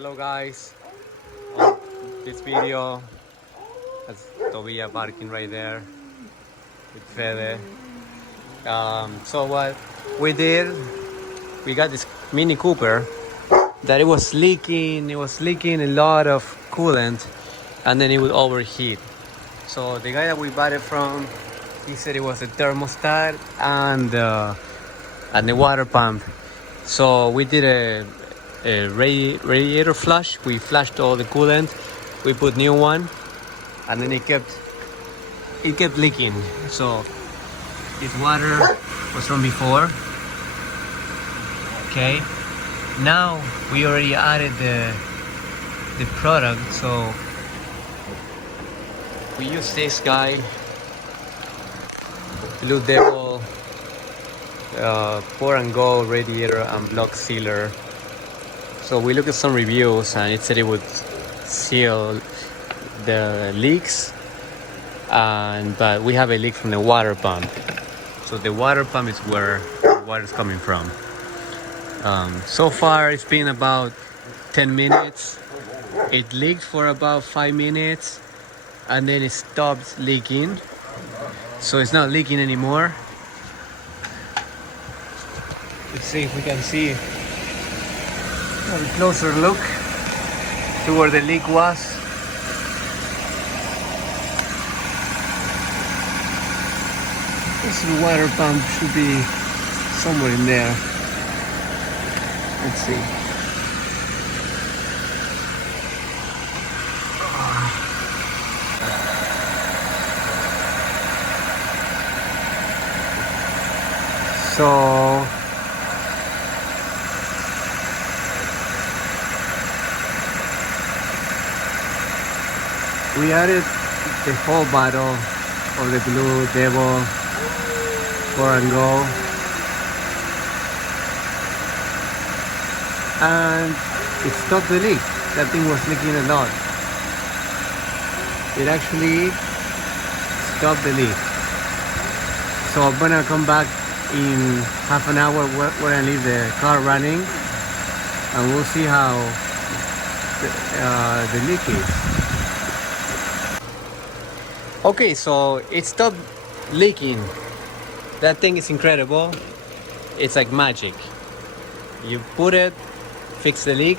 Hello guys, on this video that's Tobia barking right there with Fede. So what we did, we got this Mini Cooper that it was leaking a lot of coolant and then it would overheat. So the guy that we bought it from, he said it was a thermostat and the water pump. So we did a radiator flush. We flushed all the coolant, we put new one, and then it kept leaking. So this water was from before. Okay, now we already added the product, so we use this guy, Blue Devil pour and go radiator and block sealer. So we looked at some reviews and it said it would seal the leaks, but we have a leak from the water pump. So the water pump is where the water is coming from. So far it's been about 10 minutes. It leaked for about 5 minutes and then it stopped leaking. So it's not leaking anymore. Let's see if we can see a closer look to where the leak was. This water pump should be somewhere in there. Let's see. So we added the whole bottle of the Blue Devil pour and go, and it stopped the leak. That thing was leaking a lot. It actually stopped the leak. So I'm gonna come back in half an hour when I leave the car running, and we'll see how the leak is. Okay, so it stopped leaking. That thing is incredible. It's like magic. You put it, fix the leak,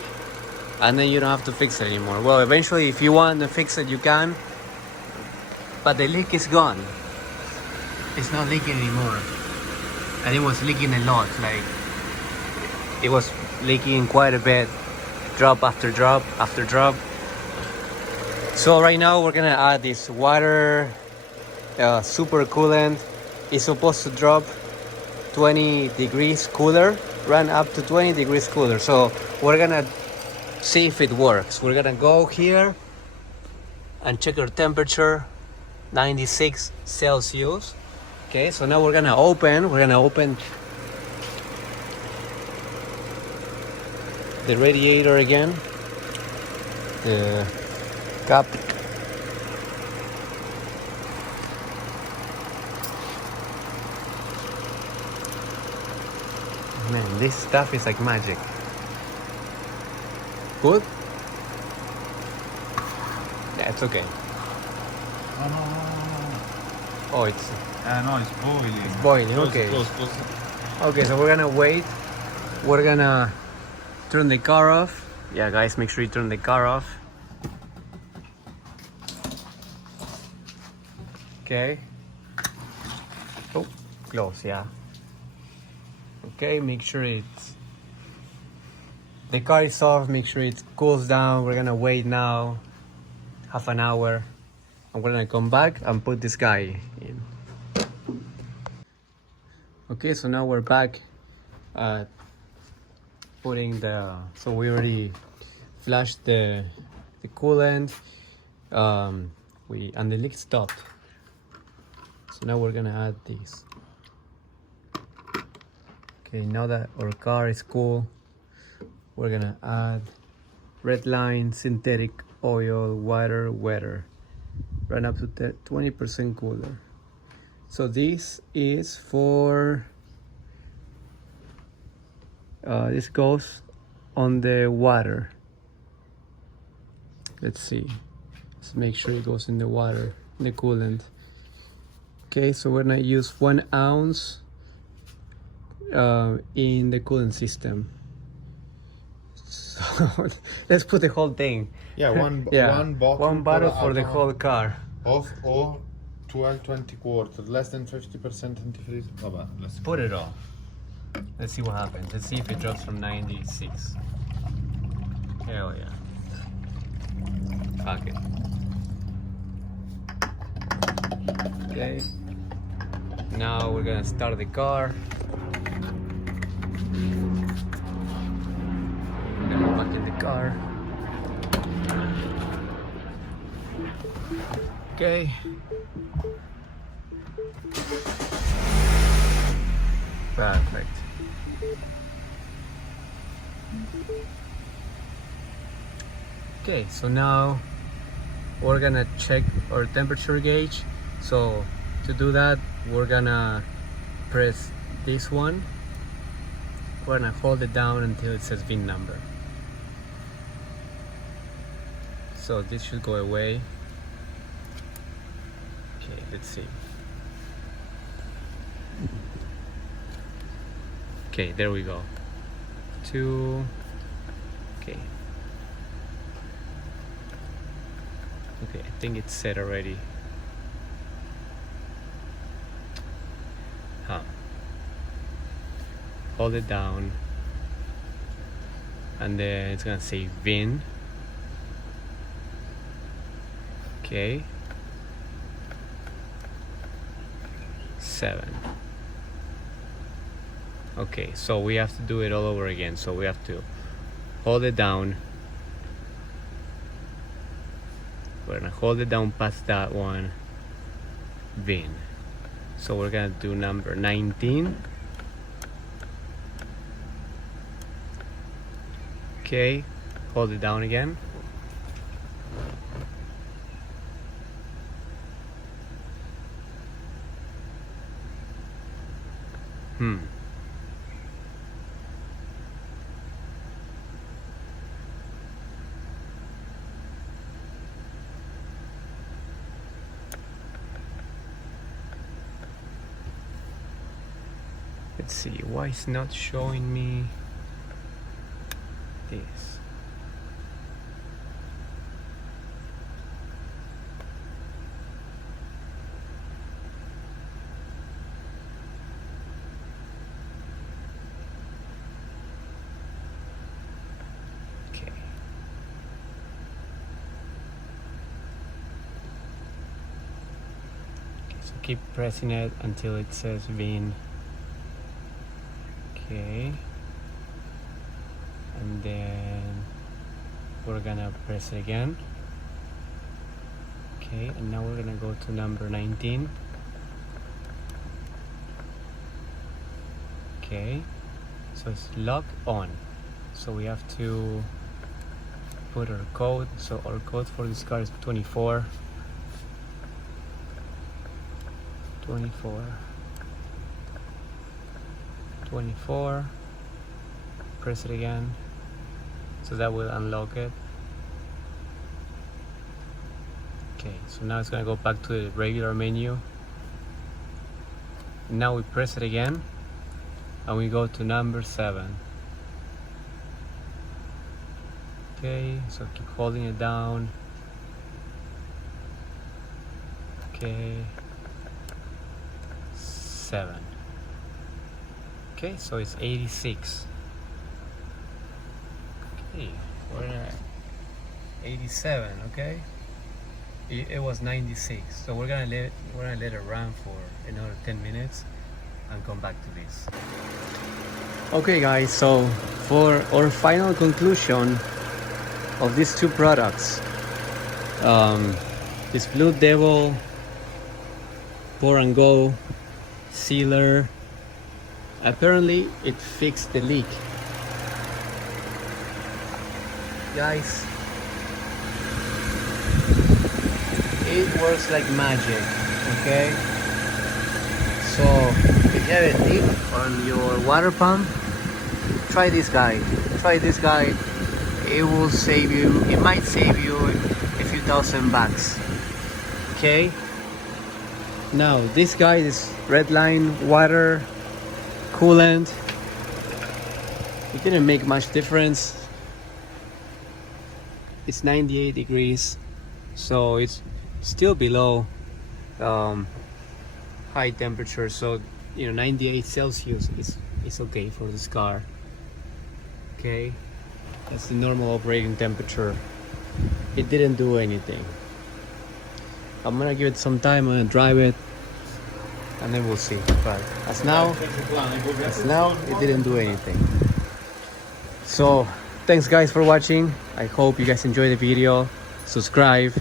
and then you don't have to fix it anymore. Well, eventually if you want to fix it, you can, but the leak is gone. It's not leaking anymore. And it was leaking a lot, like it was leaking quite a bit, drop after drop after drop. So right now we're gonna add this water SuperCoolant. It's supposed to drop 20 degrees cooler, run up to 20 degrees cooler. So we're gonna see if it works. We're gonna go here and check our temperature, 96 Celsius. Okay, so now we're gonna open the radiator again, the cap. Man, this stuff is like magic. Good? Yeah, it's okay. Oh, it's no, it's boiling. It's boiling, okay. Close. Okay, so we're gonna wait. We're gonna turn the car off. Yeah, guys, make sure you turn the car off. Okay. Oh, close, yeah. Okay, make sure the car is off, make sure it cools down. We're gonna wait now half an hour. I'm gonna come back and put this guy in. Okay, so now we're back putting so we already flushed the coolant, and the leak stopped. So now we're gonna add this. Okay, now that our car is cool, we're gonna add Redline synthetic oil water wetter, run up to 20% cooler. So this is for this goes on the water. Let's see. Let's make sure it goes in the water, in the coolant. Okay, so we're gonna use 1 ounce in the coolant system. So let's put the whole thing. Yeah, one one bottle for the whole car. Of or 12-20 quarters, less than 50% antifreeze. Let's Put it all. Let's see what happens. Let's see if it drops from 96. Hell yeah. Fuck it. Okay. Now we're gonna start the car. We're gonna go back in the car. Okay. Perfect. Okay, so now we're gonna check our temperature gauge. So to do that, we're gonna press this one. We're gonna hold it down until it says VIN number. So this should go away. Okay, let's see. Okay, there we go. 2. Okay. Okay, I think it's set already. Hold it down, and then it's gonna say VIN. Okay. 7. Okay, so we have to do it all over again. So we have to hold it down. We're gonna hold it down past that one. VIN. So we're gonna do number 19. Okay, hold it down again. Let's see, why it's not showing me this? Okay. So keep pressing it until it says VIN. Okay, and then we're gonna press it again. Okay, and now we're gonna go to number 19. Okay, so it's lock on, so we have to put our code. So our code for this car is 24. Press it again, so that will unlock it. Okay, so now it's gonna go back to the regular menu. Now we press it again and we go to number 7. Okay, so keep holding it down. Okay, 7. Okay, so it's 86. Okay, we're at 87. Okay, it was 96. So we're gonna let it run for another 10 minutes and come back to this. Okay, guys. So for our final conclusion of these two products, this Blue Devil pour and go sealer. Apparently it fixed the leak. Guys, it works like magic, okay? So if you have a leak on your water pump, try this guy. It will save you. It might save you $3,000 bucks. Okay. Now this guy is Redline water coolant. It didn't make much difference. It's 98 degrees, so it's still below high temperature. So 98 Celsius is okay for this car. Okay, that's the normal operating temperature. It didn't do anything. I'm gonna give it some time. I'm gonna drive it, and then we'll see. But as now, it didn't do anything. So thanks guys for watching. I hope you guys enjoyed the video. Subscribe,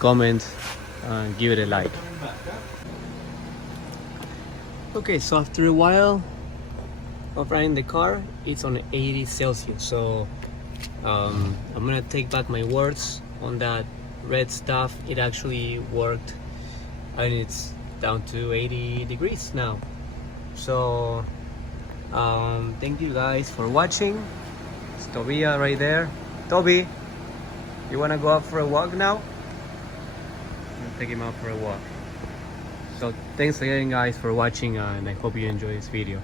comment, give it a like. Okay, so after a while of running the car, it's on 80 Celsius. So I'm gonna take back my words on that red stuff. It actually worked, and it's down to 80 degrees now. So thank you guys for watching. It's Tobia right there. Toby, you wanna go out for a walk now? I'll take him out for a walk. So thanks again guys for watching, and I hope you enjoy this video.